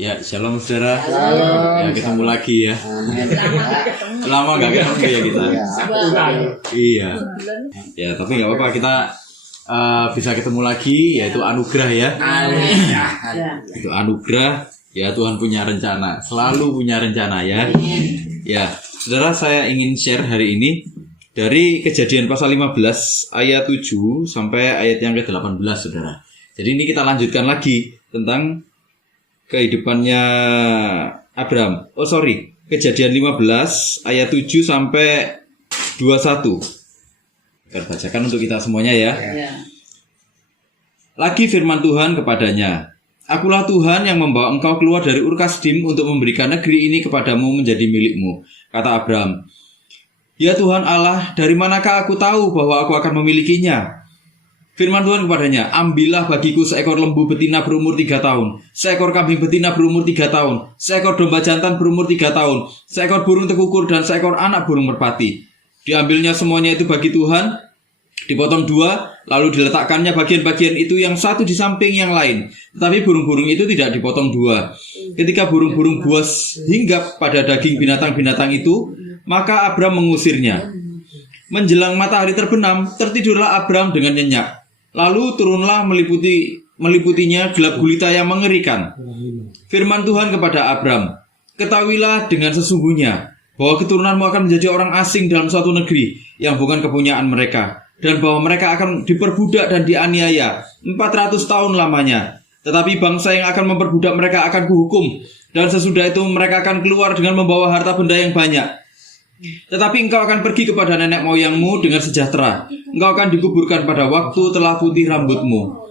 Ya, shalom saudara. Shalom. Ya, ketemu lagi ya. Lama nggak ketemu ya kita. Iya. Ya, tapi nggak apa-apa, kita bisa ketemu lagi, yaitu anugerah ya. Itu anugerah. Ya, Tuhan punya rencana, selalu punya rencana ya. Ya, saudara, saya ingin share hari ini dari Kejadian pasal 15 ayat 7 sampai ayat yang ke-18, saudara. Jadi ini kita lanjutkan lagi tentang kehidupannya Abraham. Kejadian 15 ayat 7 sampai 21. Kita bacakan untuk kita semuanya ya. Lagi firman Tuhan kepadanya, "Akulah Tuhan yang membawa engkau keluar dari Ur Kasdim untuk memberikan negeri ini kepadamu menjadi milikmu." Kata Abraham, "Ya Tuhan Allah, dari manakah aku tahu bahwa aku akan memilikinya?" Firman Tuhan kepadanya, "Ambillah bagiku seekor lembu betina berumur 3 tahun, seekor kambing betina berumur 3 tahun, seekor domba jantan berumur 3 tahun, seekor burung tekukur, dan seekor anak burung merpati." Diambilnya semuanya itu bagi Tuhan, dipotong 2, lalu diletakkannya bagian-bagian itu yang satu di samping yang lain. Tetapi burung-burung itu tidak dipotong 2. Ketika burung-burung buas hinggap pada daging binatang-binatang itu, maka Abraham mengusirnya. Menjelang matahari terbenam, tertidurlah Abraham dengan nyenyak. Lalu turunlah meliputinya gelap gulita yang mengerikan. Firman Tuhan kepada Abraham, "Ketahuilah dengan sesungguhnya bahwa keturunanmu akan menjadi orang asing dalam suatu negeri yang bukan kepunyaan mereka, dan bahwa mereka akan diperbudak dan dianiaya 400 tahun lamanya. Tetapi bangsa yang akan memperbudak mereka akan kuhukum, dan sesudah itu mereka akan keluar dengan membawa harta benda yang banyak. Tetapi engkau akan pergi kepada nenek moyangmu dengan sejahtera. Engkau akan dikuburkan pada waktu telah putih rambutmu.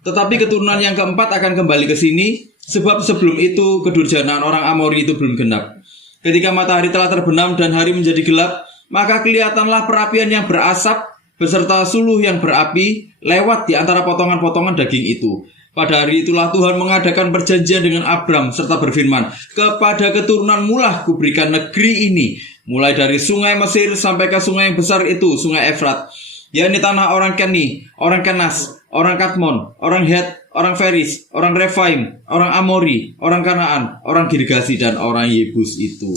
Tetapi keturunan yang keempat akan kembali ke sini, sebab sebelum itu kedurjanaan orang Amori itu belum genap. Ketika matahari telah terbenam dan hari menjadi gelap, maka kelihatanlah perapian yang berasap beserta suluh yang berapi lewat di antara potongan-potongan daging itu. Pada hari itulah Tuhan mengadakan perjanjian dengan Abram serta berfirman, "Kepada keturunanmu lah kuberikan negeri ini, mulai dari sungai Mesir sampai ke sungai yang besar itu, sungai Efrat, yakni tanah orang Keni, orang Kenas, orang Kadmon, orang Het, orang Feris, orang Refaim, orang Amori, orang Kanaan, orang Girgasi, dan orang Yebus itu."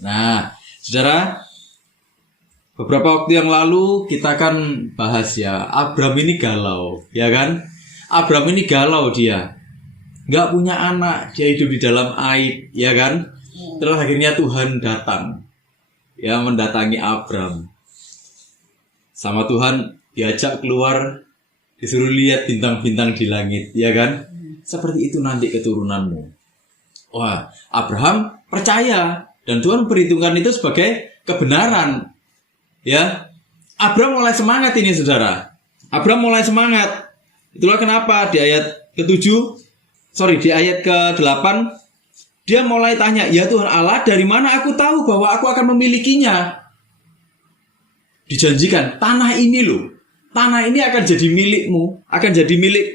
Nah, saudara, beberapa waktu yang lalu kita akan bahas ya, Abram ini galau, ya kan? Abram ini galau, dia nggak punya anak, dia hidup di dalam aib, ya kan? Terus akhirnya Tuhan datang, ya, mendatangi Abram. Sama Tuhan diajak keluar, disuruh lihat bintang-bintang di langit, ya kan? Seperti itu nanti keturunanmu. Wah, Abraham percaya, dan Tuhan perhitungkan itu sebagai kebenaran. Ya, Abraham mulai semangat ini, saudara. Abraham mulai semangat. Itulah kenapa di ayat di ayat ke-8 dia mulai tanya, "Ya Tuhan Allah, dari mana aku tahu bahwa aku akan memilikinya?" Dijanjikan tanah ini loh, tanah ini akan jadi milikmu, akan jadi milik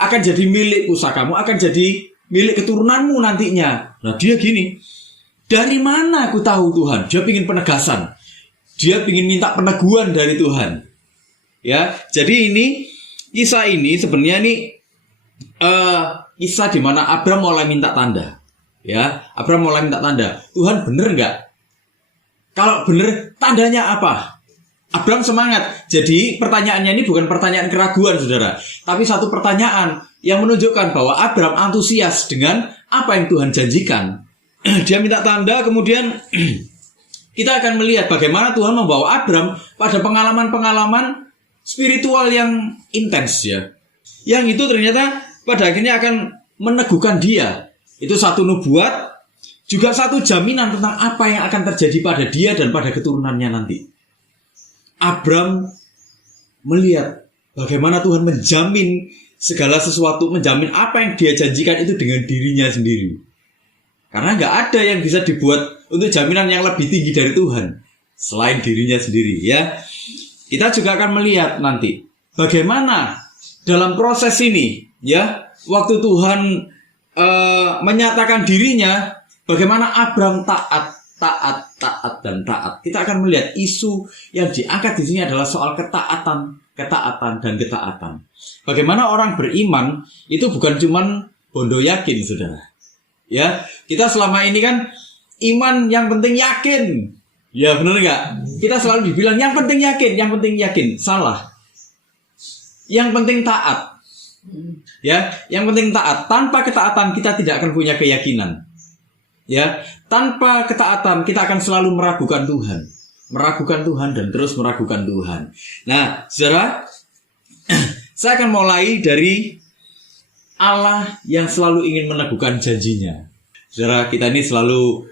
akan jadi milik pusakamu, akan jadi milik keturunanmu nantinya. Nah, dia gini, dari mana aku tahu Tuhan? Dia ingin penegasan. Dia ingin minta peneguhan dari Tuhan. Ya, jadi kisah ini sebenarnya kisah di mana Abraham mulai minta tanda. Ya, Abraham mulai minta tanda. Tuhan bener nggak? Kalau bener, tandanya apa? Abraham semangat. Jadi pertanyaannya ini bukan pertanyaan keraguan, saudara, tapi satu pertanyaan yang menunjukkan bahwa Abraham antusias dengan apa yang Tuhan janjikan. Dia minta tanda, kemudian kita akan melihat bagaimana Tuhan membawa Abraham pada pengalaman-pengalaman spiritual yang intens, ya. Yang itu ternyata pada akhirnya akan meneguhkan dia. Itu satu nubuat, juga satu jaminan tentang apa yang akan terjadi pada dia dan pada keturunannya nanti. Abraham melihat bagaimana Tuhan menjamin segala sesuatu, menjamin apa yang dia janjikan itu dengan dirinya sendiri. Karena nggak ada yang bisa dibuat untuk jaminan yang lebih tinggi dari Tuhan selain dirinya sendiri, ya. Kita juga akan melihat nanti bagaimana dalam proses ini, ya, waktu Tuhan menyatakan dirinya, bagaimana Abraham taat taat, taat dan taat. Kita akan melihat isu yang diangkat di sini adalah soal ketaatan, ketaatan dan ketaatan. Bagaimana orang beriman itu bukan cuman bondo yakin, saudara. Ya, kita selama ini kan iman yang penting yakin. Ya benar nggak? Kita selalu dibilang yang penting yakin, yang penting yakin. Salah. Yang penting taat. Ya, yang penting taat. Tanpa ketaatan kita tidak akan punya keyakinan. Ya, tanpa ketaatan kita akan selalu meragukan Tuhan, meragukan Tuhan dan terus meragukan Tuhan. Nah, saudara, saya akan mulai dari Allah yang selalu ingin meneguhkan janjinya. Saudara, kita ini selalu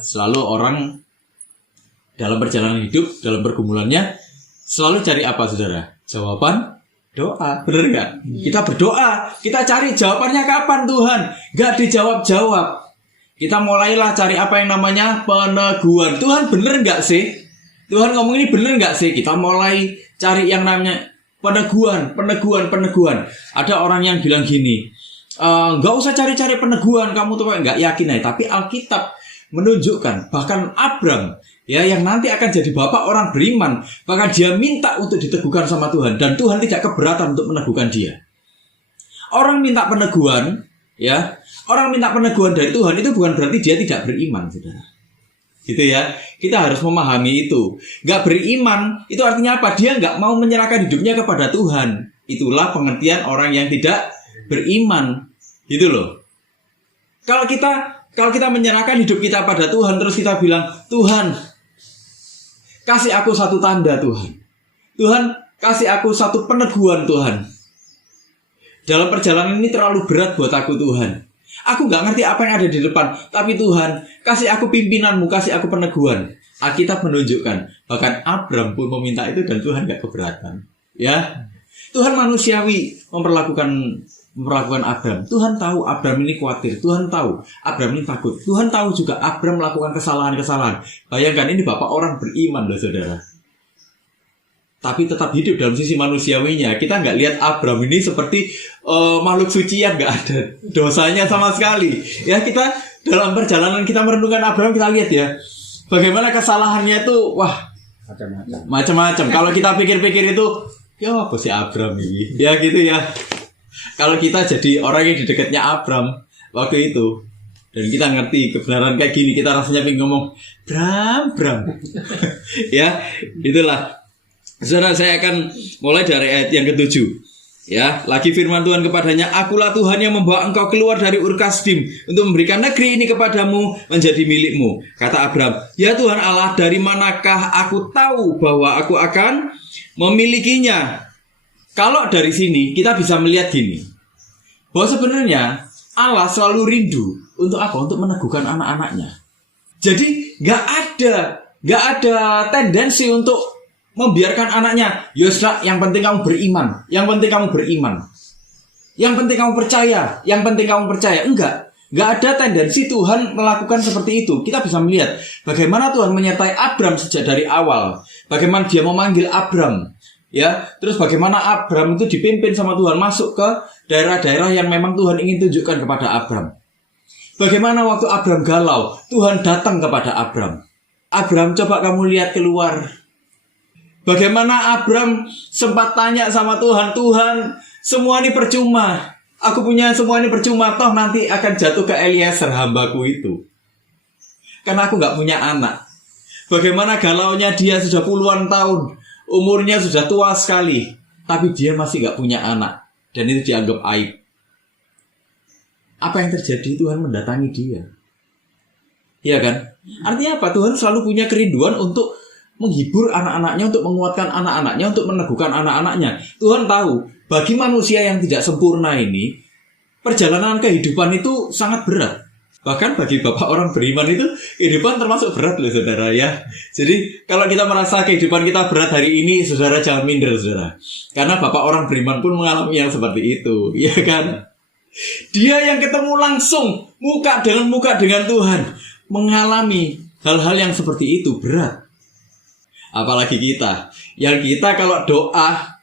selalu orang dalam perjalanan hidup, dalam pergumulannya selalu cari apa, saudara? Jawaban doa, bener nggak? Kita berdoa, kita cari jawabannya kapan Tuhan? Nggak dijawab-jawab. Kita mulailah cari apa yang namanya peneguhan. Tuhan bener nggak sih? Tuhan ngomong ini bener nggak sih? Kita mulai cari yang namanya peneguhan. Ada orang yang bilang gini, nggak usah cari-cari peneguhan, kamu tuh nggak yakin aja. Tapi Alkitab menunjukkan bahkan Abram, ya, yang nanti akan jadi bapak orang beriman, bahkan dia minta untuk diteguhkan sama Tuhan dan Tuhan tidak keberatan untuk meneguhkan dia. Orang minta peneguhan, ya, orang minta peneguhan dari Tuhan itu bukan berarti dia tidak beriman, saudara. Gitu ya, kita harus memahami itu. Gak beriman itu artinya apa? Dia gak mau menyerahkan hidupnya kepada Tuhan. Itulah pengertian orang yang tidak beriman, gitu loh. Kalau kita menyerahkan hidup kita pada Tuhan, terus kita bilang, Tuhan, kasih aku satu tanda, Tuhan. Tuhan, kasih aku satu peneguhan, Tuhan. Dalam perjalanan ini terlalu berat buat aku, Tuhan. Aku gak ngerti apa yang ada di depan, tapi Tuhan, kasih aku pimpinanmu, kasih aku peneguhan. Alkitab menunjukkan, bahkan Abram pun meminta itu dan Tuhan gak keberatan. Ya, Tuhan manusiawi memperlakukan Abram. Tuhan tahu Abram ini khawatir. Tuhan tahu Abram ini takut. Tuhan tahu juga Abram melakukan kesalahan-kesalahan. Bayangkan ini bapak orang beriman loh, saudara. Tapi tetap hidup dalam sisi manusiawinya. Kita nggak lihat Abram ini seperti makhluk suci yang nggak ada dosanya sama sekali. Ya, kita dalam perjalanan kita merenungkan Abram, kita lihat ya bagaimana kesalahannya itu, wah, macam-macam. Kalau kita pikir-pikir itu, ya apa sih Abram ini? Ya gitu ya. Kalau kita jadi orang yang di dekatnya Abram waktu itu, dan kita ngerti kebenaran kayak gini, kita rasanya pengen ngomong, Bram. Ya, itulah. Saudara, saya akan mulai dari ayat yang ke-7. Ya, lagi firman Tuhan kepadanya, akulah Tuhan yang membawa engkau keluar dari Ur Kasdim untuk memberikan negeri ini kepadamu menjadi milikmu. Kata Abram, ya Tuhan Allah, dari manakah aku tahu bahwa aku akan memilikinya? Kalau dari sini kita bisa melihat gini, bahwa sebenarnya Allah selalu rindu untuk apa? Untuk meneguhkan anak-anaknya. Jadi gak ada tendensi untuk membiarkan anaknya, Yosra, yang penting kamu beriman, yang penting kamu beriman, yang penting kamu percaya, yang penting kamu percaya. Enggak ada tendensi Tuhan melakukan seperti itu. Kita bisa melihat bagaimana Tuhan menyertai Abram sejak dari awal, bagaimana dia memanggil Abram, ya, terus bagaimana Abram itu dipimpin sama Tuhan masuk ke daerah-daerah yang memang Tuhan ingin tunjukkan kepada Abram. Bagaimana waktu Abram galau, Tuhan datang kepada Abram. Abram, coba kamu lihat keluar. Bagaimana Abram sempat tanya sama Tuhan, Tuhan, semua ini percuma. Aku punya semua ini percuma, toh nanti akan jatuh ke Eliezer hambaku itu. Karena aku gak punya anak. Bagaimana galaunya dia sudah puluhan tahun, umurnya sudah tua sekali, tapi dia masih gak punya anak. Dan itu dianggap aib. Apa yang terjadi? Tuhan mendatangi dia. Iya kan? Artinya apa? Tuhan selalu punya kerinduan untuk menghibur anak-anaknya, untuk menguatkan anak-anaknya, untuk meneguhkan anak-anaknya. Tuhan tahu, bagi manusia yang tidak sempurna ini, perjalanan kehidupan itu sangat berat. Bahkan bagi bapak orang beriman itu, kehidupan termasuk berat loh, saudara ya. Jadi, kalau kita merasa kehidupan kita berat hari ini, saudara jangan minder, saudara. Karena bapak orang beriman pun mengalami yang seperti itu, ya kan? Dia yang ketemu langsung, muka dengan Tuhan, mengalami hal-hal yang seperti itu berat. Apalagi kita, yang kita kalau doa,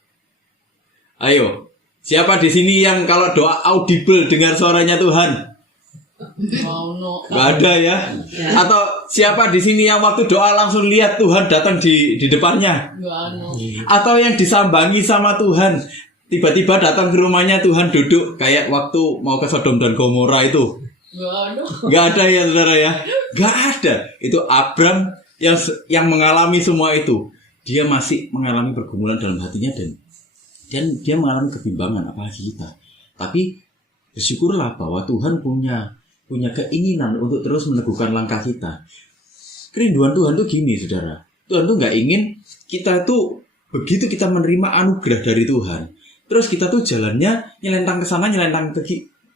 ayo, siapa di sini yang kalau doa audible dengar suaranya Tuhan? Nggak ada ya. Atau siapa di sini yang waktu doa langsung lihat Tuhan datang di depannya? Atau yang disambangi sama Tuhan, tiba-tiba datang ke rumahnya Tuhan duduk kayak waktu mau ke Sodom dan Gomora itu? Nggak ada ya saudara ya. Nggak ada. Itu Abram yang mengalami semua itu. Dia masih mengalami pergumulan dalam hatinya dan dia mengalami kebimbangan, apalagi kita. Tapi bersyukurlah bahwa Tuhan punya keinginan untuk terus meneguhkan langkah kita. Kerinduan Tuhan tuh gini saudara. Tuhan tuh nggak ingin kita tuh begitu kita menerima anugerah dari Tuhan, terus kita tuh jalannya nyelentang ke sana, nyelentang ke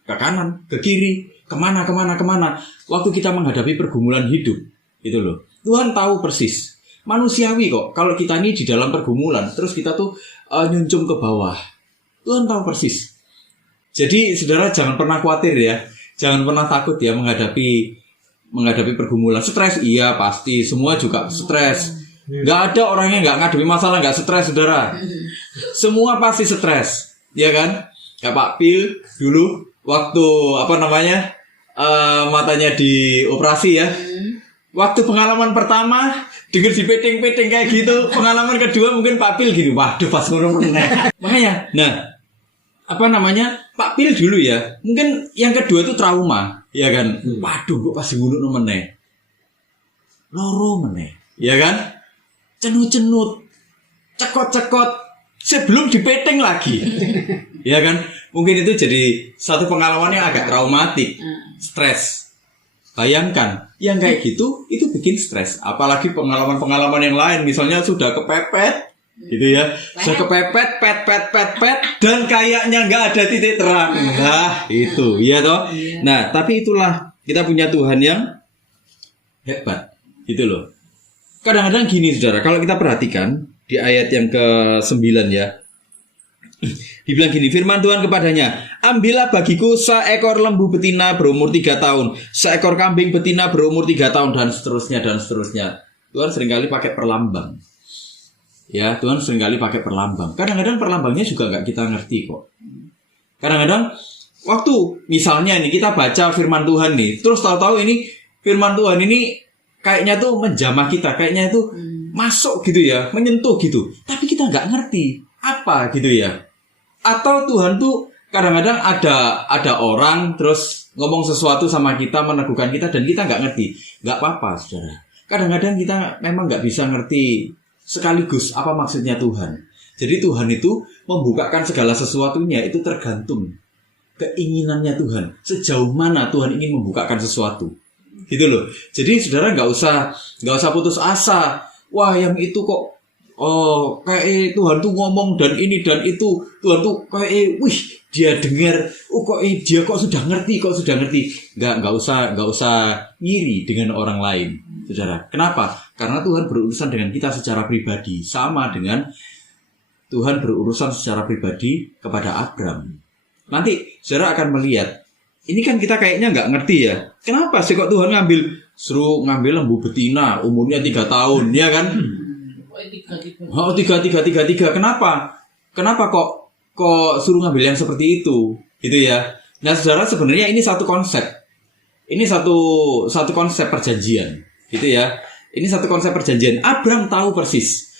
kanan, ke kiri, kemana. Waktu kita menghadapi pergumulan hidup, itu loh. Tuhan tahu persis. Manusiawi kok. Kalau kita ini di dalam pergumulan, terus kita tuh nyuncum ke bawah. Tuhan tahu persis. Jadi saudara jangan pernah khawatir ya. Jangan pernah takut ya menghadapi pergumulan. Stres, iya pasti. Semua juga stres. Nggak ada orang yang nggak ngadepi masalah nggak stres, saudara. Semua pasti stres, ya kan? Kayak Pak Pil dulu waktu matanya dioperasi ya. Waktu pengalaman pertama denger di peting-peting kayak gitu, pengalaman kedua mungkin Pak Pil gini, waduh pas ngurung-ngurung. Makanya, Pak Pil dulu ya, mungkin yang kedua itu trauma, ya kan? Waduh, gue pasti ngurung meneh, loro meneh, ya kan? Cenut-cenut, cekot-cekot, sebelum dipeting lagi, ya kan? Mungkin itu jadi satu pengalaman yang agak traumatik, stres. Bayangkan, yang kayak gitu, itu bikin stres. Apalagi pengalaman-pengalaman yang lain, misalnya sudah kepepet, gitu ya, sudah kepepet, pet, dan kayaknya nggak ada titik terang. Nah, itu, iya toh. Nah, tapi itulah kita punya Tuhan yang hebat, gitu loh. Kadang-kadang gini, saudara, kalau kita perhatikan di ayat yang ke-9 ya, dibilang gini, firman Tuhan kepadanya, ambillah bagiku seekor lembu betina berumur 3 tahun, seekor kambing betina berumur 3 tahun, dan seterusnya. Tuhan seringkali pakai perlambang. Ya, Tuhan seringkali pakai perlambang. Kadang-kadang perlambangnya juga nggak kita ngerti kok. Kadang-kadang waktu misalnya nih kita baca firman Tuhan nih, terus tahu-tahu ini firman Tuhan ini kayaknya tuh menjamah kita, kayaknya itu masuk gitu ya, menyentuh gitu. Tapi kita nggak ngerti apa gitu ya. Atau Tuhan tuh kadang-kadang ada orang terus ngomong sesuatu sama kita, meneguhkan kita, dan kita nggak ngerti. Nggak apa-apa, saudara. Kadang-kadang kita memang nggak bisa ngerti sekaligus apa maksudnya Tuhan. Jadi Tuhan itu membukakan segala sesuatunya, itu tergantung keinginannya Tuhan. Sejauh mana Tuhan ingin membukakan sesuatu, gitu loh. Jadi saudara nggak usah putus asa. Wah, yang itu kok kayak Tuhan tuh ngomong dan ini dan itu, Tuhan tuh kayak dia dengar, dia kok sudah ngerti. Nggak usah ngiri dengan orang lain, saudara. Kenapa? Karena Tuhan berurusan dengan kita secara pribadi, sama dengan Tuhan berurusan secara pribadi kepada Abram. Nanti saudara akan melihat, ini kan kita kayaknya nggak ngerti ya. Kenapa sih kok Tuhan ngambil lembu betina umurnya 3 tahun, ya kan? Tiga. Kenapa kok suruh ngambil yang seperti itu, gitu ya? Nah, saudara, sebenarnya ini satu konsep. Ini satu konsep perjanjian, gitu ya. Ini satu konsep perjanjian. Abram tahu persis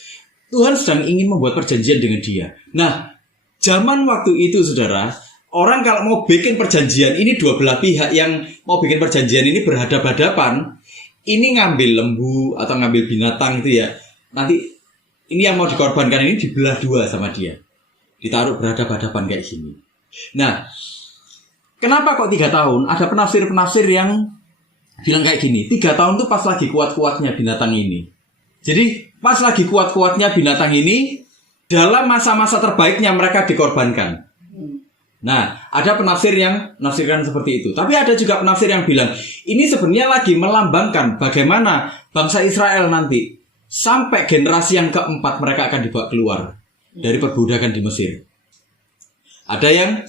Tuhan sedang ingin membuat perjanjian dengan dia. Nah, zaman waktu itu, saudara, orang kalau mau bikin perjanjian, ini dua belah pihak yang mau bikin perjanjian ini berhadapan-hadapan. Ini ngambil lembu atau ngambil binatang itu ya. Nanti ini yang mau dikorbankan ini dibelah dua sama dia, ditaruh berhadapan-hadapan kayak gini. Nah, kenapa kok 3 tahun? Ada penafsir yang bilang kayak gini, 3 tahun tuh pas lagi kuat-kuatnya binatang ini. Jadi pas lagi kuat-kuatnya binatang ini, dalam masa-masa terbaiknya mereka dikorbankan. Nah, ada penafsir yang menafsirkan seperti itu. Tapi ada juga penafsir yang bilang, ini sebenarnya lagi melambangkan bagaimana bangsa Israel nanti sampai generasi yang keempat mereka akan dibawa keluar dari perbudakan di Mesir. Ada yang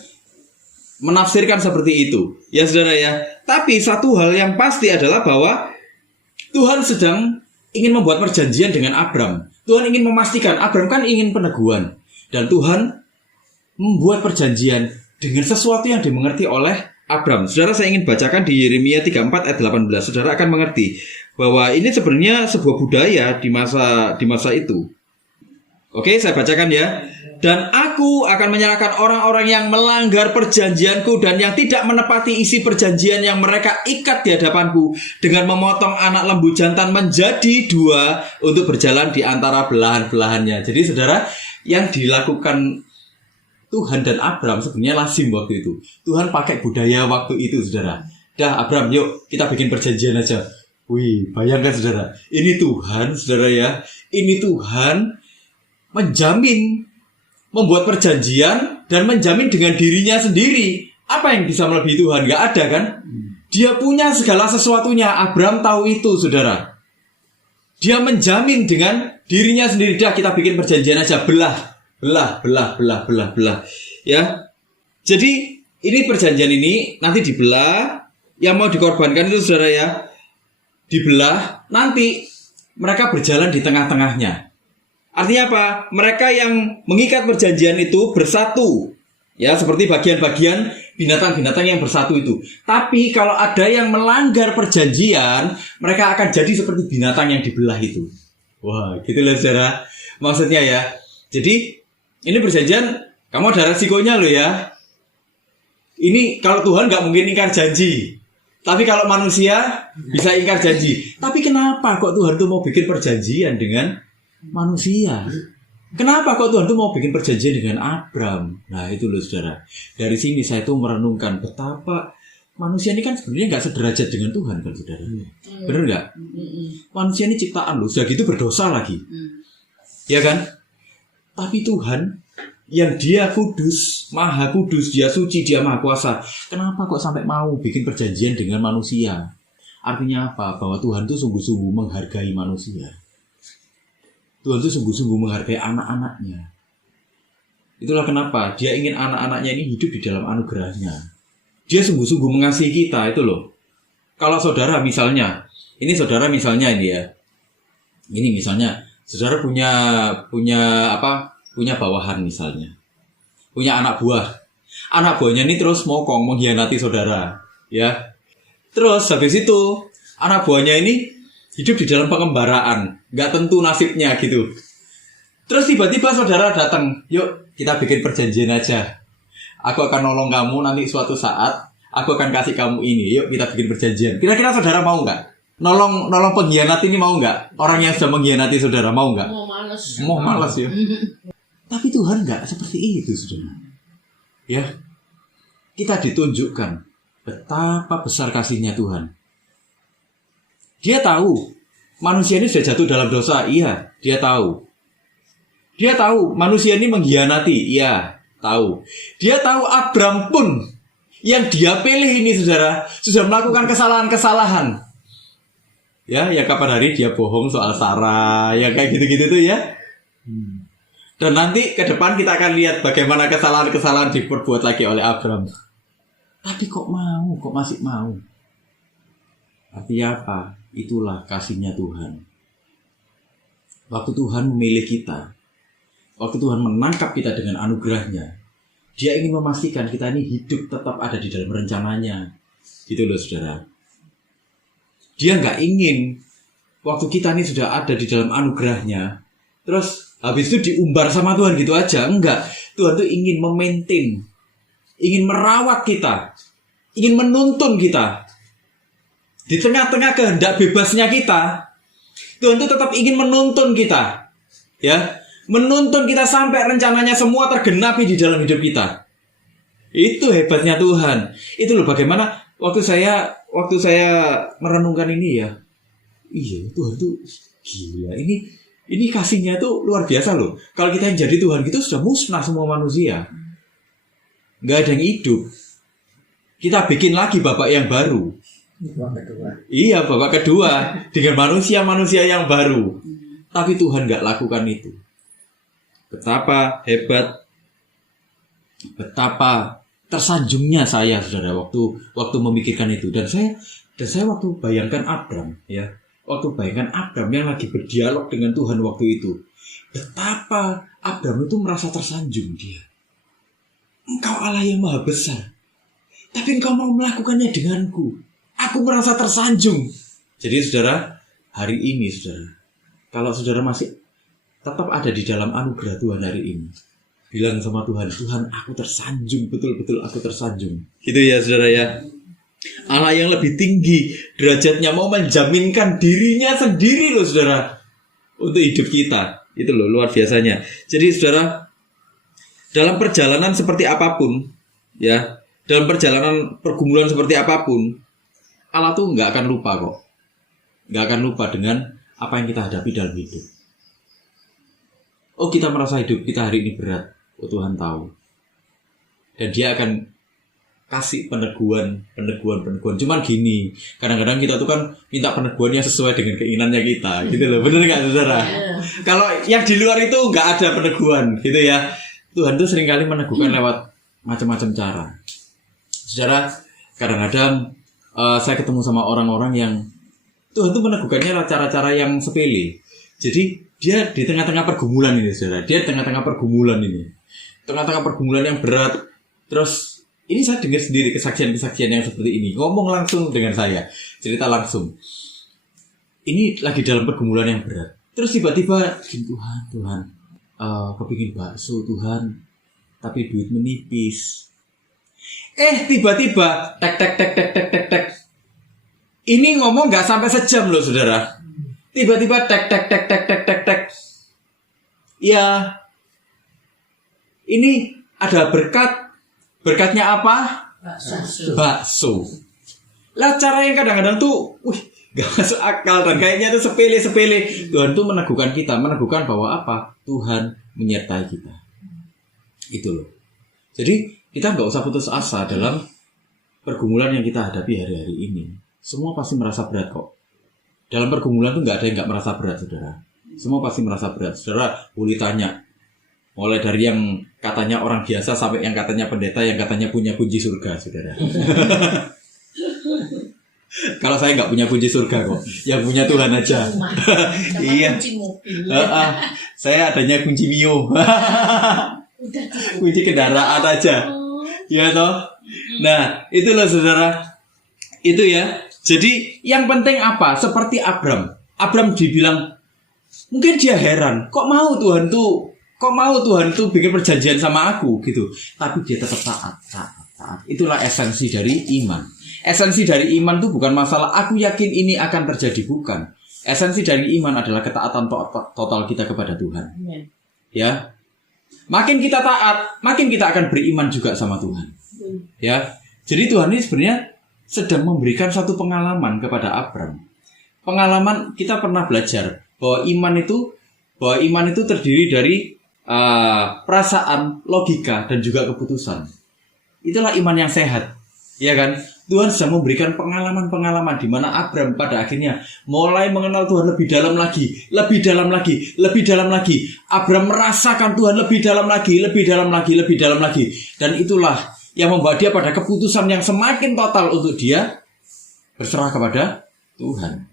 menafsirkan seperti itu, ya saudara ya. Tapi satu hal yang pasti adalah bahwa Tuhan sedang ingin membuat perjanjian dengan Abram. Tuhan ingin memastikan, Abram kan ingin peneguhan, dan Tuhan membuat perjanjian dengan sesuatu yang dimengerti oleh Abram. Saudara, saya ingin bacakan di Yeremia 34 ayat 18. Saudara akan mengerti bahwa ini sebenarnya sebuah budaya di masa itu. Oke, saya bacakan ya. Dan aku akan menyerahkan orang-orang yang melanggar perjanjianku dan yang tidak menepati isi perjanjian yang mereka ikat di hadapanku dengan memotong anak lembu jantan menjadi dua untuk berjalan di antara belahan-belahannya. Jadi saudara, yang dilakukan Tuhan dan Abram sebenarnya lazim waktu itu. Tuhan pakai budaya waktu itu, saudara. Dah Abram, yuk kita bikin perjanjian aja. Wih, bayangkan saudara, ini Tuhan, saudara ya. Ini Tuhan menjamin, membuat perjanjian dan menjamin dengan dirinya sendiri. Apa yang bisa melebihi Tuhan? Gak ada kan? Dia punya segala sesuatunya. Abram tahu itu, saudara. Dia menjamin dengan dirinya sendiri. Dah kita bikin perjanjian aja. Belah. Ya. Jadi ini perjanjian ini nanti dibelah. Yang mau dikorbankan itu, saudara ya, dibelah. Nanti mereka berjalan di tengah-tengahnya. Artinya apa? Mereka yang mengikat perjanjian itu bersatu. Ya, seperti bagian-bagian binatang-binatang yang bersatu itu. Tapi kalau ada yang melanggar perjanjian, mereka akan jadi seperti binatang yang dibelah itu. Wah, gitu loh saudara. Maksudnya ya. Jadi, ini perjanjian, kamu ada resikonya loh ya. Ini kalau Tuhan gak mungkin ingkar janji. Tapi kalau manusia bisa ingkar janji. Tapi kenapa kok Tuhan tuh mau bikin perjanjian dengan manusia? Kenapa kok Tuhan tuh mau bikin perjanjian dengan Abram? Nah itu loh saudara. Dari sini saya tuh merenungkan betapa manusia ini kan sebenarnya gak sederajat dengan Tuhan kan saudara. Bener gak? Manusia ini ciptaan loh, sudah gitu berdosa lagi. Ya kan? Tapi Tuhan yang dia kudus, maha kudus, dia suci, dia maha kuasa. Kenapa kok sampai mau bikin perjanjian dengan manusia? Artinya apa? Bahwa Tuhan tuh sungguh-sungguh menghargai manusia. Tuhan itu sungguh-sungguh menghargai anak-anaknya. Itulah kenapa dia ingin anak-anaknya ini hidup di dalam anugerahnya. Dia sungguh-sungguh mengasihi kita, itu loh. Kalau saudara misalnya, ini ya. Ini misalnya, saudara punya bawahan misalnya. Punya anak buah. Anak buahnya ini terus mokong mengkhianati saudara, ya. Terus habis itu anak buahnya ini hidup di dalam pengembaraan, nggak tentu nasibnya gitu. Terus tiba-tiba saudara datang, yuk kita bikin perjanjian aja. Aku akan nolong kamu nanti suatu saat, aku akan kasih kamu ini, yuk kita bikin perjanjian. Kira-kira saudara mau nggak? Nolong pengkhianat ini mau nggak? Orang yang sudah mengkhianati saudara mau nggak? Mau malas ya. Tapi Tuhan nggak seperti itu, saudara. Ya, kita ditunjukkan betapa besar kasihnya Tuhan. Dia tahu manusia ini sudah jatuh dalam dosa. Iya, dia tahu. Dia tahu manusia ini mengkhianati. Iya, tahu. Dia tahu Abram pun yang dia pilih ini saudara sudah melakukan kesalahan-kesalahan. Ya, kapan hari dia bohong soal Sarah, ya kayak gitu-gitu tuh ya. Dan nanti ke depan kita akan lihat bagaimana kesalahan-kesalahan diperbuat lagi oleh Abram. Tapi kok masih mau? Artinya apa? Itulah kasihnya Tuhan. Waktu Tuhan memilih kita, waktu Tuhan menangkap kita dengan anugerahnya, dia ingin memastikan kita ini hidup tetap ada di dalam rencananya. Gitu loh saudara. Dia gak ingin waktu kita ini sudah ada di dalam anugerahnya, terus habis itu diumbar sama Tuhan gitu aja. Enggak. Tuhan tuh ingin memaintain, ingin merawat kita, ingin menuntun kita. Di tengah-tengah kehendak bebasnya kita, Tuhan itu tetap ingin menuntun kita. Ya, menuntun kita sampai rencananya semua tergenapi di dalam hidup kita. Itu hebatnya Tuhan. Itu loh bagaimana waktu saya merenungkan ini ya. Iya, Tuhan tuh gila. Ini kasihnya tuh luar biasa loh. Kalau kita yang jadi Tuhan gitu sudah musnah semua manusia. Nggak ada yang hidup. Kita bikin lagi bapak yang baru. Iya, babak kedua dengan manusia yang baru. Tapi Tuhan gak lakukan itu. Betapa hebat, betapa tersanjungnya saya saudara waktu memikirkan itu. Dan saya waktu bayangkan Abram ya, waktu bayangkan Abram yang lagi berdialog dengan Tuhan waktu itu, betapa Abram itu merasa tersanjung dia. Engkau Allah yang maha besar. Tapi engkau mau melakukannya denganku. Aku merasa tersanjung. Jadi saudara, hari ini saudara, kalau saudara masih tetap ada di dalam anugerah Tuhan hari ini, bilang sama Tuhan, Tuhan aku tersanjung, betul-betul aku tersanjung. Gitu ya saudara ya. Allah yang lebih tinggi derajatnya mau menjaminkan dirinya sendiri loh saudara, untuk hidup kita. Itu loh luar biasanya. Jadi saudara, dalam perjalanan seperti apapun, ya, dalam perjalanan pergumulan seperti apapun, Allah tuh nggak akan lupa kok. Nggak akan lupa dengan apa yang kita hadapi dalam hidup. Oh, kita merasa hidup kita hari ini berat. Oh, Tuhan tahu. Dan dia akan kasih peneguhan. Cuman gini, kadang-kadang kita tuh kan minta peneguhan yang sesuai dengan keinginannya kita, gitu loh. Bener nggak saudara? Kalau yang di luar itu nggak ada peneguhan, gitu ya. Tuhan tuh seringkali meneguhkan lewat macam-macam cara. Saudara, kadang-kadang saya ketemu sama orang-orang yang Tuhan tuh meneguhkannya lewat cara-cara yang sepele. Jadi dia di tengah-tengah pergumulan ini, saudara. Dia di tengah-tengah pergumulan ini. Tengah-tengah pergumulan yang berat. Terus ini saya dengar sendiri kesaksian-kesaksian yang seperti ini. Ngomong langsung dengan saya, cerita langsung. Ini lagi dalam pergumulan yang berat. Terus tiba-tiba, Tuhan, kepingin bakso Tuhan, tapi duit menipis. Tiba-tiba, tek. Ini ngomong nggak sampai sejam loh saudara. Tiba-tiba tek. Ya, ini ada berkat. Berkatnya apa? Bakso. Lah cara yang kadang-kadang tuh gak masuk akal dan kayaknya tuh sepele-sepele. Tuhan tuh meneguhkan kita, meneguhkan bahwa apa? Tuhan menyertai kita. Itu loh. Jadi kita gak usah putus asa dalam pergumulan yang kita hadapi hari-hari ini. Semua pasti merasa berat kok. Dalam pergumulan tuh gak ada yang gak merasa berat, saudara. Semua pasti merasa berat. Saudara boleh tanya, mulai dari yang katanya orang biasa sampai yang katanya pendeta, yang katanya punya kunci surga, saudara. Kalau saya nggak punya kunci surga kok, yang punya Tuhan aja. Iya. Saya adanya kunci Mio. Kunci kendaraan aja. Ya toh. Nah, itulah saudara. Itu ya. Jadi yang penting apa? Seperti Abram. Abram dibilang, mungkin dia heran, kok mau Tuhan tuh bikin perjanjian sama aku gitu. Tapi dia tetap taat. Itulah esensi dari iman. Esensi dari iman itu bukan masalah aku yakin ini akan terjadi, bukan. Esensi dari iman adalah ketaatan total kita kepada Tuhan. Ya. Makin kita taat, makin kita akan beriman juga sama Tuhan. Ya. Jadi Tuhan ini sebenarnya sedang memberikan satu pengalaman kepada Abram. Pengalaman kita pernah belajar bahwa iman itu terdiri dari perasaan, logika, dan juga keputusan. Itulah iman yang sehat, ya kan? Tuhan sedang memberikan pengalaman-pengalaman di mana Abram pada akhirnya mulai mengenal Tuhan lebih dalam lagi. Abram merasakan Tuhan lebih dalam lagi. Dan itulah yang membawa dia pada keputusan yang semakin total untuk dia berserah kepada Tuhan.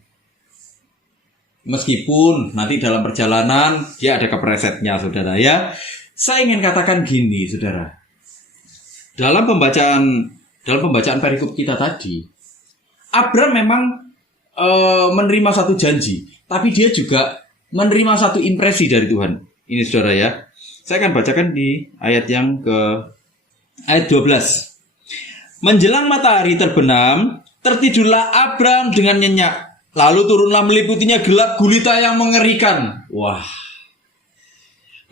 Meskipun nanti dalam perjalanan dia ada kepresetnya, saudara ya. Saya ingin katakan gini, saudara. Dalam pembacaan perikop kita tadi, Abram memang menerima satu janji, tapi dia juga menerima satu impresi dari Tuhan. Ini saudara ya. Saya akan bacakan di ayat yang ayat 12. Menjelang matahari terbenam, tertidurlah Abram dengan nyenyak. Lalu turunlah meliputinya gelap gulita yang mengerikan. Wah.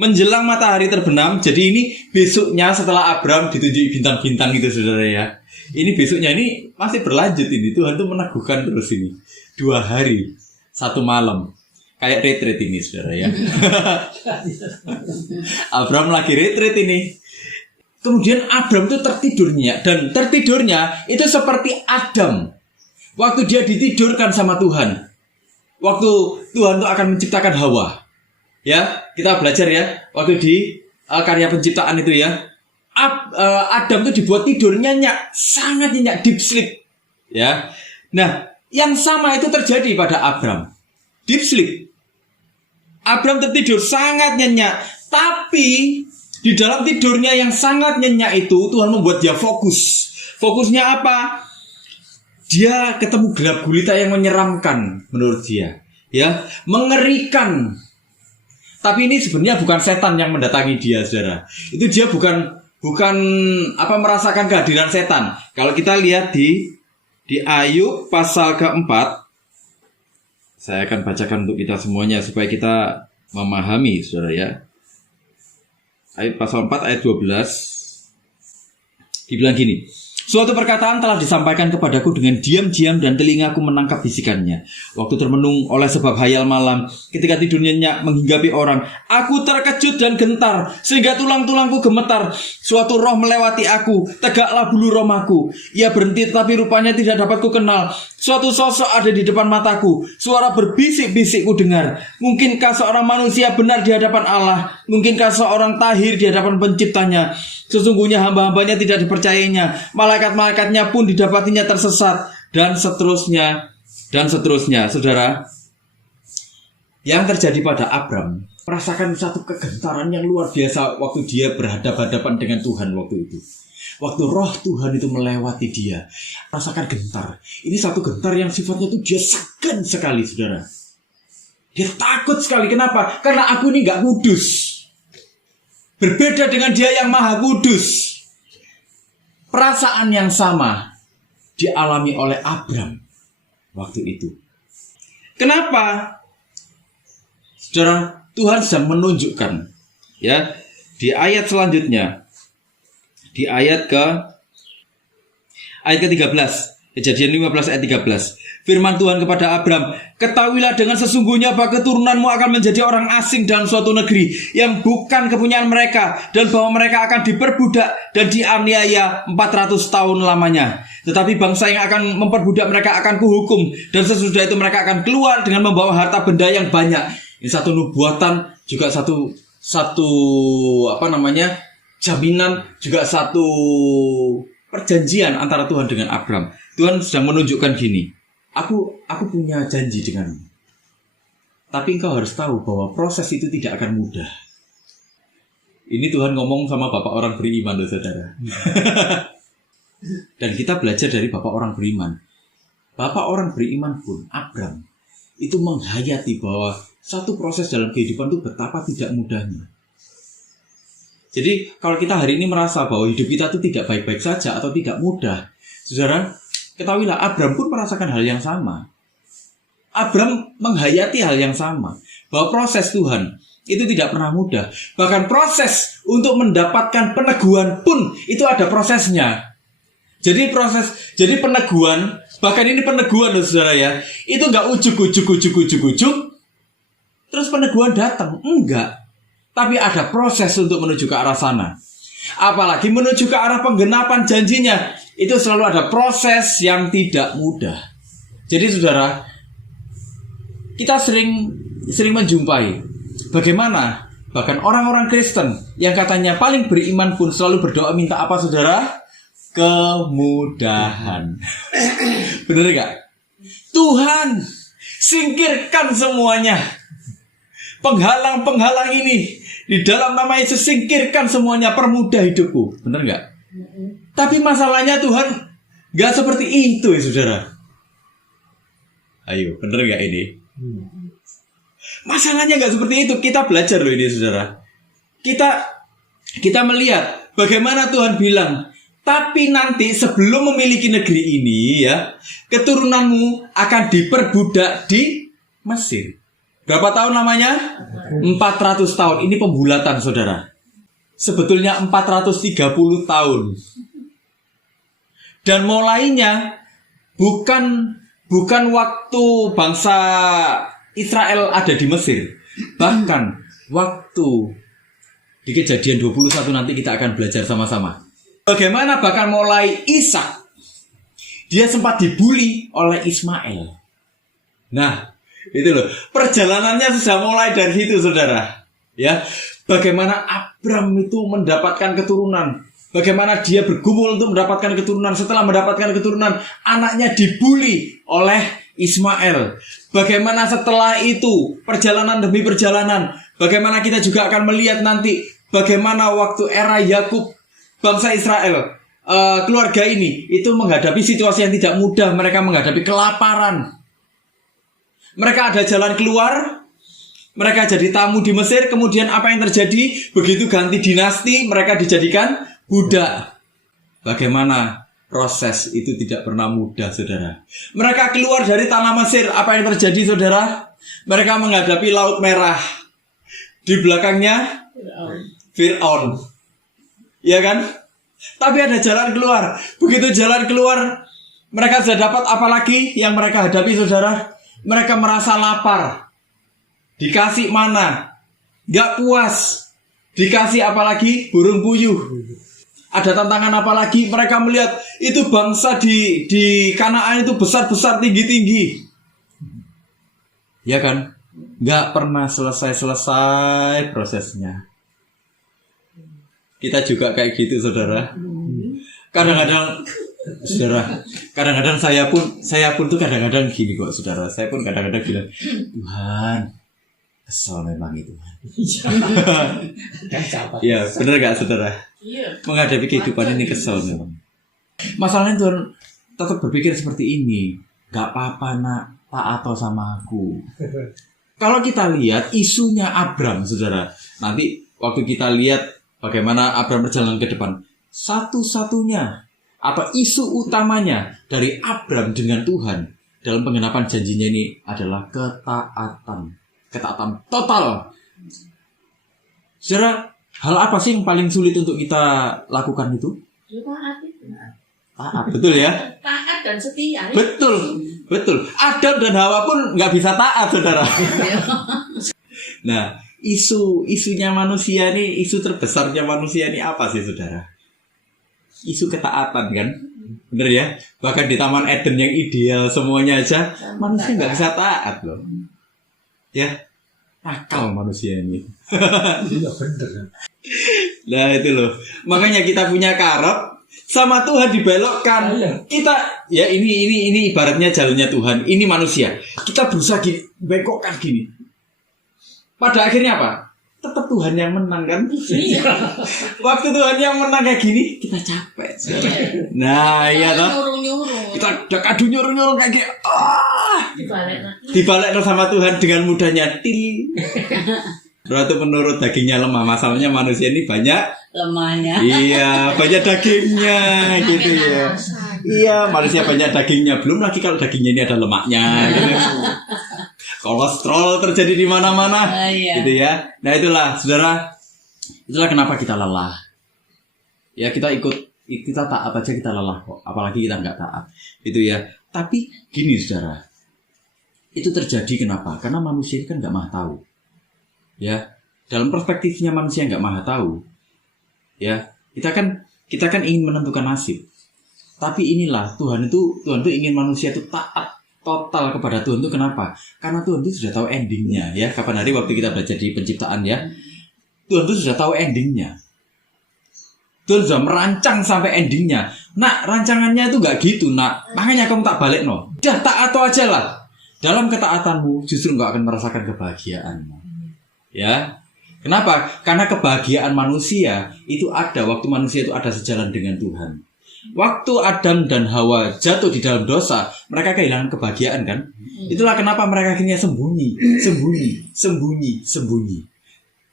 Menjelang matahari terbenam, jadi ini besoknya setelah Abram ditunjuk bintang-bintang itu, saudara ya. Ini besoknya, ini masih berlanjut ini. Tuhan tuh meneguhkan terus ini. 2 hari, 1 malam. Kayak retreat ini, saudara ya. Abram lagi retreat ini. Kemudian Abram tuh tertidurnya. Dan tertidurnya itu seperti Adam. Waktu dia ditidurkan sama Tuhan. Waktu Tuhan tuh akan menciptakan Hawa. Ya, kita belajar ya. Waktu di karya penciptaan itu ya. Adam tuh dibuat tidur nyenyak, sangat nyenyak, deep sleep. Ya. Nah, yang sama itu terjadi pada Abram. Deep sleep. Abram tertidur sangat nyenyak, tapi di dalam tidurnya yang sangat nyenyak itu Tuhan membuat dia fokus Fokusnya apa? Dia ketemu gelap gulita yang menyeramkan menurut dia, ya, mengerikan. Tapi ini sebenarnya bukan setan yang mendatangi dia, saudara. Itu dia bukan merasakan kehadiran setan. Kalau kita lihat di Ayub pasal keempat, saya akan bacakan untuk kita semuanya supaya kita memahami, saudara, ya. Ayub pasal 4 ayat 12 dibilang gini: suatu perkataan telah disampaikan kepadaku dengan diam-diam dan telingaku menangkap bisikannya. Waktu termenung oleh sebab hayal malam, ketika tidurnya nyenyak menghinggapi orang, aku terkejut dan gentar, sehingga tulang-tulangku gemetar. Suatu roh melewati aku, tegaklah bulu romaku. Ia berhenti tetapi rupanya tidak dapat ku kenal. Suatu sosok ada di depan mataku, suara berbisik-bisik ku dengar. Mungkinkah seorang manusia benar di hadapan Allah? Mungkinkah seorang tahir di hadapan penciptanya? Sesungguhnya hamba-hambanya tidak dipercayainya, malaikat-malaikatnya pun didapatinya tersesat, dan seterusnya, dan seterusnya. Saudara, yang terjadi pada Abram, merasakan satu kegentaran yang luar biasa waktu dia berhadapan-hadapan dengan Tuhan waktu itu. Waktu roh Tuhan itu melewati dia, rasakan gentar. Ini satu gentar yang sifatnya itu dia segan sekali, saudara. Dia takut sekali. Kenapa? Karena aku ini gak kudus. Berbeda dengan dia yang maha kudus. Perasaan yang sama dialami oleh Abram waktu itu. Kenapa? Saudara, Tuhan sedang menunjukkan, ya, di ayat selanjutnya, di ayat ke-13, Kejadian 15 ayat 13. Firman Tuhan kepada Abram, ketahuilah dengan sesungguhnya bahwa keturunanmu akan menjadi orang asing dalam suatu negeri yang bukan kepunyaan mereka, dan bahwa mereka akan diperbudak dan dianiaya 400 tahun lamanya. Tetapi bangsa yang akan memperbudak mereka akan kuhukum, dan sesudah itu mereka akan keluar dengan membawa harta benda yang banyak. Ini satu nubuatan, juga satu jaminan, juga satu perjanjian antara Tuhan dengan Abram. Tuhan sedang menunjukkan gini, aku punya janji denganmu. Tapi engkau harus tahu bahwa proses itu tidak akan mudah. Ini Tuhan ngomong sama bapak orang beriman, loh, saudara. Dan kita belajar dari bapak orang beriman. Bapak orang beriman pun, Abram, itu menghayati bahwa satu proses dalam kehidupan itu betapa tidak mudahnya. Jadi kalau kita hari ini merasa bahwa hidup kita itu tidak baik-baik saja atau tidak mudah, saudara, ketahuilah Abram pun merasakan hal yang sama. Abram menghayati hal yang sama, bahwa proses Tuhan itu tidak pernah mudah. Bahkan proses untuk mendapatkan peneguhan pun itu ada prosesnya. Jadi peneguhan, bahkan ini peneguhan, saudara, ya, itu nggak ujuk-ujuk, terus peneguhan datang, enggak. Tapi ada proses untuk menuju ke arah sana. Apalagi menuju ke arah penggenapan janjinya, itu selalu ada proses yang tidak mudah. Jadi saudara, kita sering menjumpai bagaimana bahkan orang-orang Kristen yang katanya paling beriman pun selalu berdoa minta apa, saudara? Kemudahan. Benar gak? Tuhan, singkirkan semuanya penghalang-penghalang ini. Di dalam nama Yesus, singkirkan semuanya, permudah hidupku. Benar gak? Tapi masalahnya Tuhan gak seperti itu, ya saudara. Ayo, benar gak ini? Masalahnya gak seperti itu. Kita belajar loh ini, saudara. Kita melihat bagaimana Tuhan bilang, tapi nanti sebelum memiliki negeri ini, ya, keturunanmu akan diperbudak di Mesir. Berapa tahun lamanya? 400 tahun. Ini pembulatan, saudara. Sebetulnya 430 tahun. Dan mulainya bukan waktu bangsa Israel ada di Mesir. Bahkan waktu di Kejadian 21 nanti kita akan belajar sama-sama. Bagaimana bahkan mulai Ishak, dia sempat dibuli oleh Ismail. Nah, itu loh, perjalanannya sudah mulai dari situ, saudara. Ya, bagaimana Abram itu mendapatkan keturunan, bagaimana dia bergumul untuk mendapatkan keturunan. Setelah mendapatkan keturunan, anaknya dibuli oleh Ismail. Bagaimana setelah itu, perjalanan demi perjalanan, bagaimana kita juga akan melihat nanti bagaimana waktu era Yakub, bangsa Israel, keluarga ini itu menghadapi situasi yang tidak mudah. Mereka menghadapi kelaparan. Mereka ada jalan keluar. Mereka jadi tamu di Mesir. Kemudian apa yang terjadi? Begitu ganti dinasti, mereka dijadikan budak. Bagaimana? Proses itu tidak pernah mudah, saudara. Mereka keluar dari tanah Mesir. Apa yang terjadi, saudara? Mereka menghadapi Laut Merah. Di belakangnya Fir'aun. Ya kan? Tapi ada jalan keluar. Begitu jalan keluar, mereka sudah dapat apa lagi yang mereka hadapi, saudara? Mereka merasa lapar. Dikasih mana? Gak puas. Dikasih apa lagi? Burung puyuh. Ada tantangan apa lagi? Mereka melihat itu bangsa di Kanaan itu besar-besar, tinggi-tinggi. Ya kan? Gak pernah selesai-selesai prosesnya. Kita juga kayak gitu, saudara. Kadang-kadang, saudara, kadang-kadang saya pun tuh kadang-kadang gini kok, saudara. Saya pun kadang-kadang bilang, Tuhan, kesel memang itu. Ya, benar gak, saudara? Menghadapi kehidupan ini kesel memang. Masalahnya Tuhan tetap berpikir seperti ini. Gak apa-apa nak, taat sama aku. Kalau kita lihat isunya Abram, saudara. Nanti waktu kita lihat bagaimana Abram berjalan ke depan, satu-satunya apa isu utamanya dari Abram dengan Tuhan dalam penggenapan janjinya ini adalah ketaatan. Ketaatan total. Saudara, hal apa sih yang paling sulit untuk kita lakukan itu? Taat, betul ya? Taat dan setia. Betul. Adam dan Hawa pun nggak bisa taat, saudara. Nah, isunya manusia nih, isu terbesarnya manusia ini apa sih, saudara? Isu ketaatan kan? Bener ya? Bahkan di Taman Eden yang ideal semuanya aja, manusia nggak bisa taat loh. Ya, akal manusia ini. Iya bener. Nah itu loh. Makanya kita punya karep sama Tuhan dibelokkan. Kita ya ini ibaratnya jalannya Tuhan. Ini manusia. Kita berusaha gini, bengkokkan gini. Pada akhirnya apa? Tetap Tuhan yang menang kan? Iya. Waktu Tuhan yang menang kayak gini, kita capek. Nah iya toh. Nyuruh-nyuruh. Kita udah kadu nyuruh-nyuruh kayak gini. Dibalik sama Tuhan dengan mudahnya. Berarti menurut dagingnya lemah. Masalahnya manusia ini banyak lemahnya. Iya, banyak dagingnya gitu ya. Iya, manusia banyak dagingnya. Belum lagi kalau dagingnya ini ada lemaknya gitu. Kolesterol terjadi di mana-mana. Iya. Gitu ya. Nah, itulah saudara. Itulah kenapa kita lelah. Ya, kita taat aja kita lelah kok. Apalagi kita nggak taat. Itu ya. Tapi gini saudara. Itu terjadi kenapa? Karena manusia ini kan nggak maha tahu. Ya, dalam perspektifnya manusia nggak maha tahu. Ya, kita kan ingin menentukan nasib. Tapi inilah Tuhan tuh ingin manusia itu taat total kepada Tuhan. Itu kenapa? Karena Tuhan itu sudah tahu endingnya. Ya, kapan hari waktu kita belajar di penciptaan ya, Tuhan itu sudah tahu endingnya. Tuhan sudah merancang sampai endingnya. Nah, rancangannya itu nggak gitu, nak. Makanya kamu tak balik no. Dah taat aja lah. Dalam ketaatanmu justru nggak akan merasakan kebahagiaan. Ya, kenapa? Karena kebahagiaan manusia itu ada waktu manusia itu ada sejalan dengan Tuhan. Waktu Adam dan Hawa jatuh di dalam dosa, mereka kehilangan kebahagiaan kan? Itulah kenapa mereka akhirnya sembunyi.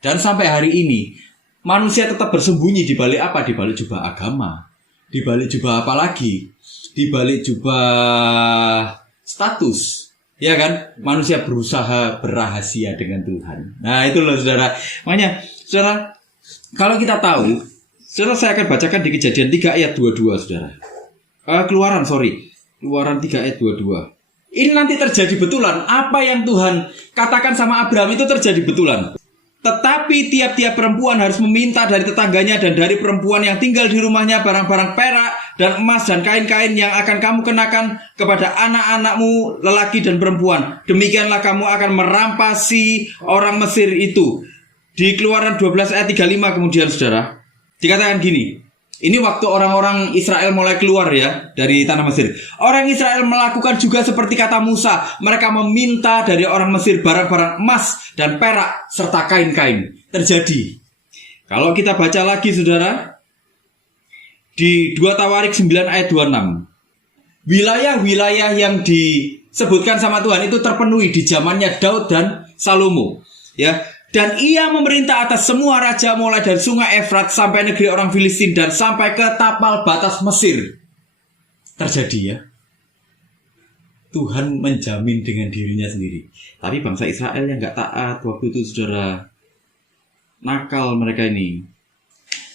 Dan sampai hari ini manusia tetap bersembunyi di balik apa? Di balik jubah agama. Di balik jubah apa lagi? Di balik jubah status. Ya kan, manusia berusaha berrahasia dengan Tuhan. Nah itu loh saudara. Makanya saudara, kalau kita tahu, saudara saya akan bacakan di Kejadian 3 ayat 22 saudara. Keluaran 3 ayat 22. Ini nanti terjadi betulan. Apa yang Tuhan katakan sama Abraham itu terjadi betulan. Tetapi tiap-tiap perempuan harus meminta dari tetangganya dan dari perempuan yang tinggal di rumahnya barang-barang perak dan emas dan kain-kain yang akan kamu kenakan kepada anak-anakmu lelaki dan perempuan. Demikianlah kamu akan merampasi orang Mesir itu. Di Keluaran 12 ayat 35 kemudian saudara, dikatakan gini. Ini waktu orang-orang Israel mulai keluar ya dari tanah Mesir. Orang Israel melakukan juga seperti kata Musa. Mereka meminta dari orang Mesir barang-barang emas dan perak serta kain-kain. Terjadi. Kalau kita baca lagi saudara, di 2 Tawarik 9 ayat 26. Wilayah-wilayah yang disebutkan sama Tuhan itu terpenuhi di zamannya Daud dan Salomo, ya. Dan ia memerintah atas semua raja mulai dari sungai Efrat sampai negeri orang Filistin dan sampai ke tapal batas Mesir. Terjadi, ya. Tuhan menjamin dengan dirinya sendiri. Tapi bangsa Israel yang gak taat waktu itu, saudara, nakal mereka ini.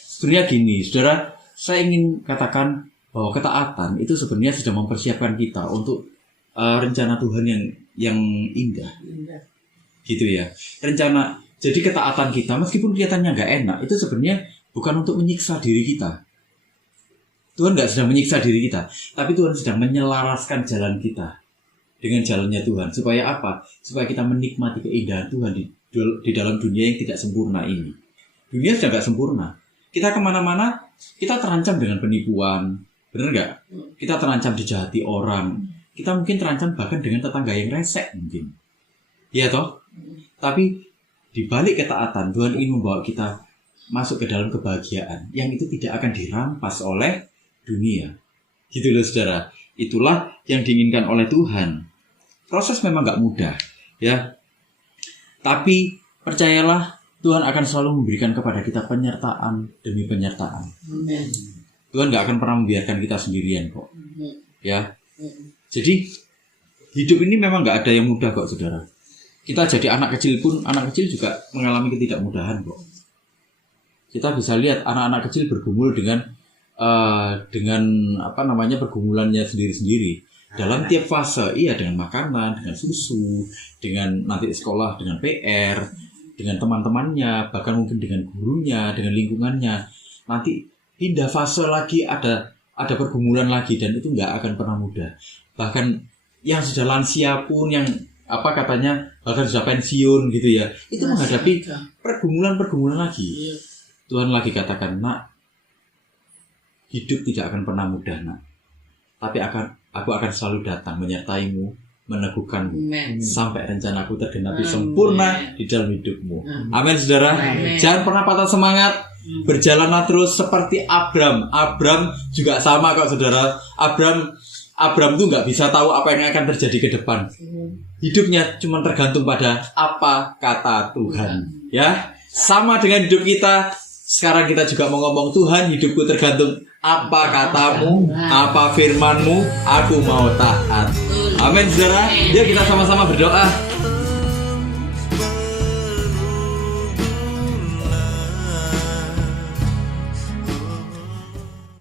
Sebenarnya gini, saudara, saya ingin katakan bahwa ketaatan itu sebenarnya sudah mempersiapkan kita untuk rencana Tuhan yang indah. Gitu ya. Rencana, jadi ketaatan kita meskipun kelihatannya gak enak, itu sebenarnya bukan untuk menyiksa diri kita. Tuhan gak sedang menyiksa diri kita, tapi Tuhan sedang menyelaraskan jalan kita dengan jalannya Tuhan. Supaya apa? Supaya kita menikmati keindahan Tuhan di dalam dunia yang tidak sempurna ini. Dunia sudah gak sempurna. Kita kemana-mana, kita terancam dengan penipuan. Benar gak? Kita terancam dijahati orang. Kita mungkin terancam bahkan dengan tetangga yang resek mungkin. Iya toh? Tapi di balik ketaatan, Tuhan ingin membawa kita masuk ke dalam kebahagiaan yang itu tidak akan dirampas oleh dunia. Gitu loh, saudara. Itulah yang diinginkan oleh Tuhan. Proses memang gak mudah, ya. Tapi percayalah, Tuhan akan selalu memberikan kepada kita penyertaan demi penyertaan. Tuhan gak akan pernah membiarkan kita sendirian kok. Ya. Jadi hidup ini memang gak ada yang mudah kok, saudara. Kita jadi anak kecil pun, anak kecil juga mengalami ketidakmudahan kok. Kita bisa lihat anak-anak kecil bergumul dengan pergumulannya sendiri-sendiri dalam tiap fase. Iya, dengan makanan, dengan susu, dengan nanti di sekolah, dengan PR, dengan teman-temannya, bahkan mungkin dengan gurunya, dengan lingkungannya. Nanti pindah fase lagi, ada pergumulan lagi, dan itu nggak akan pernah mudah. Bahkan yang sudah lansia pun, yang bahkan sudah pensiun gitu ya, itu menghadapi pergumulan lagi. Tuhan lagi katakan, nak, hidup tidak akan pernah mudah, nak. Tapi aku akan selalu datang menyertaimu, meneguhkanmu, sampai rencanaku tergenapi sempurna di dalam hidupmu. Amin, saudara. Jangan pernah patah semangat. Berjalanlah terus seperti Abram. Abram juga sama kok, saudara. Abram tuh nggak bisa tahu apa yang akan terjadi ke depan. Hidupnya cuma tergantung pada apa kata Tuhan. Ya, sama dengan hidup kita. Sekarang kita juga mau ngomong, Tuhan, hidupku tergantung apa katamu, apa firmanmu, aku mau taat. Amin, saudara. Yuk kita sama-sama berdoa.